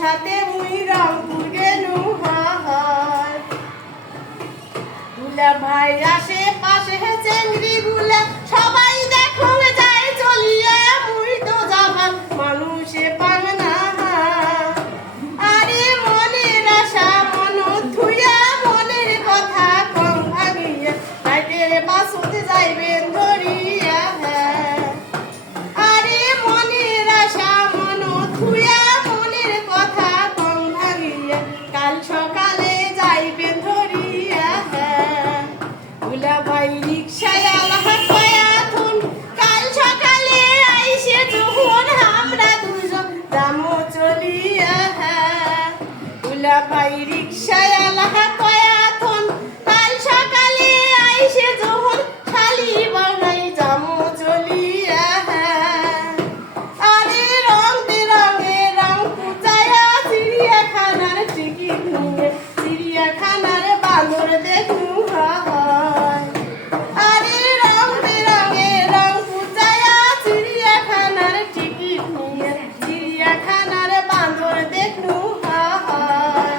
সাথে মুই রংপুর গেলু হয় দুলা ভাই আসে পাশে চেংড়ি গুলা সবাই দেখো যায় চলিয়া মুই তো যাবার মানুষে পাং না আরে মনের আশা মন থুইয়া মনের কথা কম ভাঙিয়া রাইতের বাসুতে যাইবেন ধরিয়া আরে মনের আশা মন থুইয়া মনের কথা কম ভাঙিয়া কাল সকালে যাইবেন ধরিয়া দুলা ভাই রিকশায় আলাহ কয়াথুন কাল সকালে আইসে যখন আমরা দুজন যামো চলিয়া দুলা ভাই রিকশায় আলাহ কয়াথুন কাল সকালে আইসে যখন খালি বানাই যামো চলিয়া আরে রং বেরঙে রং পুচায়া চিড়িয়াখানার টিকিট নিয়ে চিড়িয়াখানার বাঁদর দেখু হয় আরে রং বেরঙে রং পুচায়া চিড়িয়াখানার টিকিট নিয়ে চিড়িয়াখানার বাঁদর দেখু হয়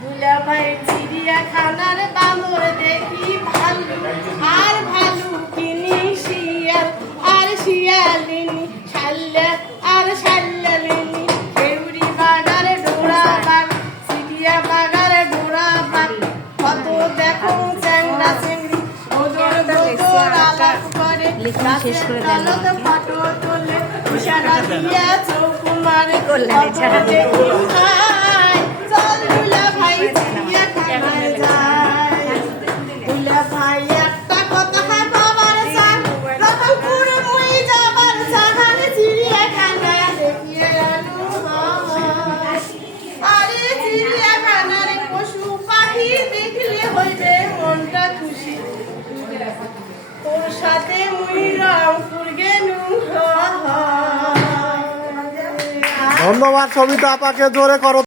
দুলা ভাই চিড়িয়াখানার বাঁদর দেখি ভালু আর ভালু কিনি শিয়াল আর শিয়ালিনী শাল্লা আর শাল্লালিনী কেউরি বাগার ডোরা বাগ সিটিয়া বাগার ডোরা বাগ কত দেখো চ্যাংড়া চেংড়ি ওদর দোদর আলাপ করে শেষ করে দেন ফটো তোলে ইশারা দিয়া চোখ মারে কল্যাণে ছাড়া দেখি ভাই চল দুলা ভাই চিড়িয়াখানায় যায় দুলা ভাই একটা কথা বাবার চান রতনপুর মুই যাবার চাহান চিড়িয়াখানা দেখিয়ে আনু আরে চিড়িয়াখানার পশু পাখি দেখলে হইবে মনটা খুশি তোর সাথে মুই রংপুর গেলু ধন্যবাদ সবিতা আপাকে, জোরে করো।